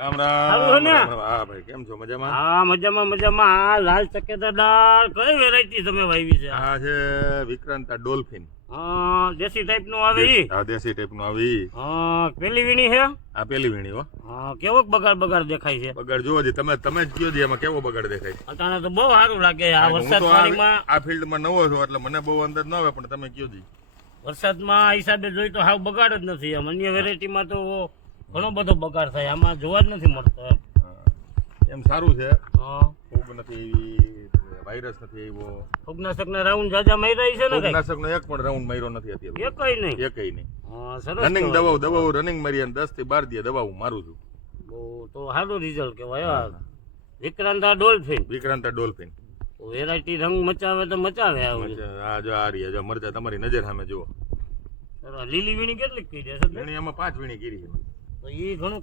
રામ રામ ને? રામ રામ. હા ભાઈ કેમ છો? મજામાં? હા મજામાં મજામાં. આ લાલ ચકેતા દાળ કઈ વેરાયટી તમે વાવી છે? આ છે વિક્રાંતા ડોલ્ફિન. દેશી ટાઈપનું આવે? ઈ દેશી ટાઈપનું આવી. હા, પેલી વીણી છે? આ પેલી વીણી હો. હા કેવો બગાડ બગાડ દેખાય છે? બગાડ જોવો જી તમે તમે જ કયો જી એમાં કેવો બગાડ દેખાય છે? અટાણે તો બહુ સારું લાગે આ વરસાદ આ- પાણીમાં. આ ફિલ્ડમાં નવો છો એટલે મને બહુ અંદર ન આવે પણ તમે કયો જી વરસાદમાં હિસાબે જોઈ તો હાવ બગાડ જ નથી અન્ય વેરાયટીમાં તો ઘણો બધો બગાડ થાય આમાં જોવા જ નથી મળતો એમ. એમ સારું છે. ફૂગ નથી એવી વાયરસ નથી આવ્યો ફૂગનાશકના રાઉન્ડ જાજા મારી છે ને ફૂગનાશકનો એક પણ રાઉન્ડ માર્યો નથી અત્યારે. એ કઈ નહીં? એકય નહીં. રનિંગ દવાઓ દવાઓ રનિંગ મારી અને દસથી બાર દી દવા હું મારું છું. તો સારું રિઝલ્ટ કહેવાય Vikranta Dolphin Vikranta Dolphin variety રંગ મચાવે તો મચાવે આવું આ જો આ રહી જો મરચા તમારી નજર સામે જુઓ. લીલી વીણી કેટલી કરી છે? વીણી આમાં પાંચ વીણી ગીરી છે. તો એ ઘણું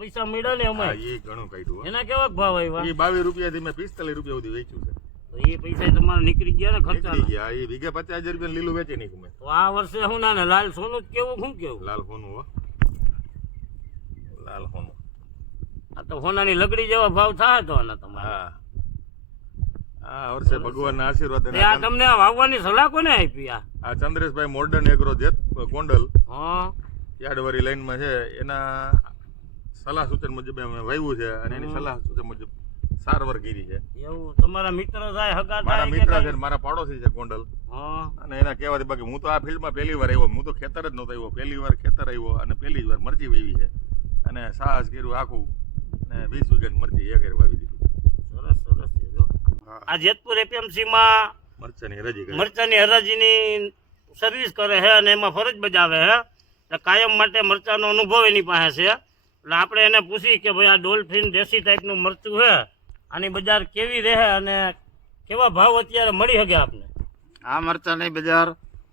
પૈસા મળ્યા ને હા અમારે એ ઘણું કાઢ્યું એના કેવા ભાવ આવ્યા? એ બાવીસ રૂપિયાથી મેં પિસ્તાલીસ રૂપિયા સુધી વેચ્યું છે. તો એ પૈસા તમારે નીકળી ગયા ને ખર્ચા ગયા એ વીઘે પચાસ હજાર રૂપિયા લીલું વેચી નહીં મેં. તો આ વર્ષે હું ના ને લાલ સોનું જ કેવું શું કેવું? લાલ સોનું હો. લાલ સોનું. આ તો હોનાની લગડી જેવા ભાવ થાય તો આના તમારે. હા. વર્ષે ભગવાનના આશીર્વાદ આ તમને આ વાવવાની સલાહ કોને આપી આ? આ ચંદ્રેશભાઈ મોર્ડન એગ્રો જેત ગોંડલ. હા. યાર્ડવાળી લાઈનમાં છે એના સલાહ સૂચન મુજબ અમે વાવ્યું છે અને એની સલાહ સૂચન મુજબ સારવાર કરી છે. એવું તમારા મિત્ર થાય હગા મારા મિત્ર છે મારા પાડોશી છે ગોંડલ. અને એના કહેવાથી બાકી હું તો આ ફિલ્ડમાં પહેલી વાર આવ્યો હું તો ખેતર જ નહોતો આવ્યો. પહેલી વાર ખેતર આવ્યો અને પહેલી જ વાર મરચી વાવી છે. અને સાહસ કર્યું આખું. અને વીસ વીઘા મરચી હારે વાવી દીધું. સરસ સરસ આ જેતપુર એપીએમસી માં મરચાની હરાજી મરચાની હરાજીની સર્વિસ કરે છે અને એમાં ફરજ બજાવે છે. કાયમ માટે મરચાંનો અનુભવ એની પાસે છે. એટલે આપણે એને પૂછી કે ભાઈ આ ડોલ્ફિન દેશી ટાઈપનું મરચું છે? આની બજાર કેવી રહે અને કેવા ભાવ અત્યારે મળી શકે આપને? આ મરચાંની બજાર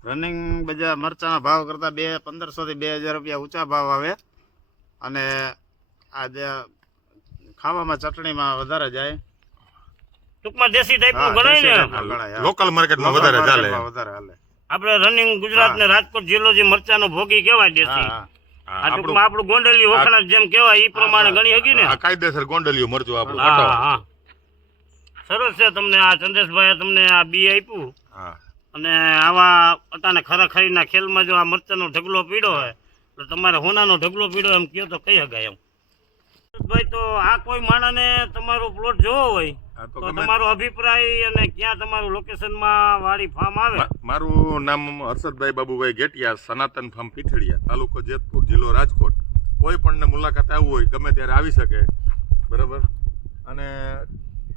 રનિંગ બજાર મરચાંના ભાવ કરતાં બે પંદરસોથી બે હજાર રૂપિયા ઊંચા ભાવ આવે. અને આ જે ખાવામાં ચટણીમાં વધારે જાય. ટૂંકમાં દેશી ટાઈપનું ગણાય ને. લોકલ માર્કેટમાં વધારે ચાલે. વધારે હાલે. આપણે રનિંગ ગુજરાત ને રાજકોટ જિલ્લો જે મરચાનો ભોગી કહેવાય દેશી. ટૂંકમાં આપણું ગોંડલી વખણા જેમ કહેવાય એ પ્રમાણે ગણી હકી ને? કાયદેસર ગોંડલિયું મરચું આપણું હા હા. સરસ છે તમને આ ચંદ્રેશભાઈએ તમને આ બી આપ્યું. અને આવા અટાણે ખરાખરીના ખેલમાં જો આ મરચાનો ઢગલો પીડો હોય તો તમારે હોનાનો ઢગલો પીડો એમ કયો તો કઈ હગાય એમ. ભાઈ તો આ કોઈ માણસને તમારો પ્લોટ જોવો હોય તમારો અભિપ્રાય અને ક્યાં તમારું લોકેશનમાં વાડી ફાર્મ આવે? મારું નામ હર્ષદભાઈ બાબુભાઈ ગેટિયા સનાતન ફાર્મ પીઠડિયા તાલુકો જેતપુર જિલ્લો રાજકોટ. કોઈ પણને મુલાકાત આવવું હોય ગમે ત્યારે આવી શકે. બરાબર? અને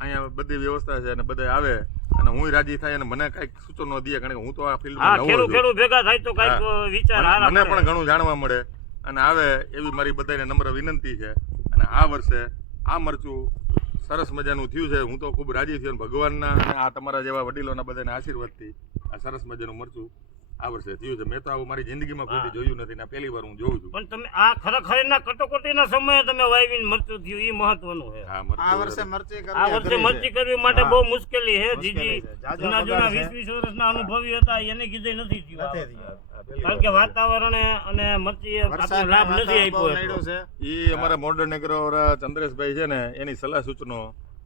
અહીંયા બધી વ્યવસ્થા છે અને બધા આવે અને હું રાજી થાય અને મને કંઈક સૂચનો દે કારણ કે હું તો આ ફિલ્ડમાં નવો છું. ખેડૂ ભેગા થાય તો કંઈક વિચાર મને પણ ઘણું જાણવા મળે. અને આવે એવી મારી બધાને નમ્ર વિનંતી છે. અને આ વર્ષે આ મરચું સરસ મજાનું થયું છે. હું તો ખૂબ રાજી થયો ભગવાનના અને આ તમારા જેવા વડીલોના બધાના આશીર્વાદથી આ સરસ મજાનું મરચું આ વર્ષે થયું છે. મેં તો આવું મારી જિંદગીમાં કોઈ જોયું નથી ને પહેલી વાર હું જોઉં છું. પણ તમે આ ખરેખરીના કટોકટીના સમયે તમે વાવીને મરચું થયું એ મહત્વનું છે. આ વર્ષે મરચી કરવી આ વર્ષે મરચી કરવી માટે બહુ મુશ્કેલી છે. જીજી જૂના જૂના છે. વીસ વીસ વર્ષના અનુભવી હતા એને કીધે નથી થયું કારણ કે વાતાવરણે અને મરચી લાભ નથી આપ્યો ઈ અમારા મોડર્ન એગ્રોવાળા ચંદ્રેશભાઈ છે ને એની સલાહ સૂચનો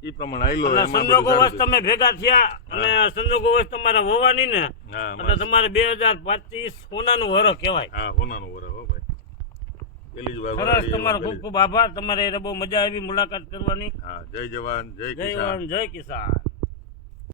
ઈ પ્રમાણે આયલો એમાં સંજોગો વશ તમે ભેગા થયા અને સંજોગો વશ તમારે હોવાની ને એટલે તમારે બે હજાર પચીસ સોનાનું વરસ કહેવાય. હા સોનાનું વરસ હો ભાઈ. પેલી જ વાર સરસ તમારો ખૂબ ખૂબ આભાર. તમારે બહુ મજા આવી મુલાકાત કરવાની. હા જય જવાન જય જય જવાન જય કિસાન.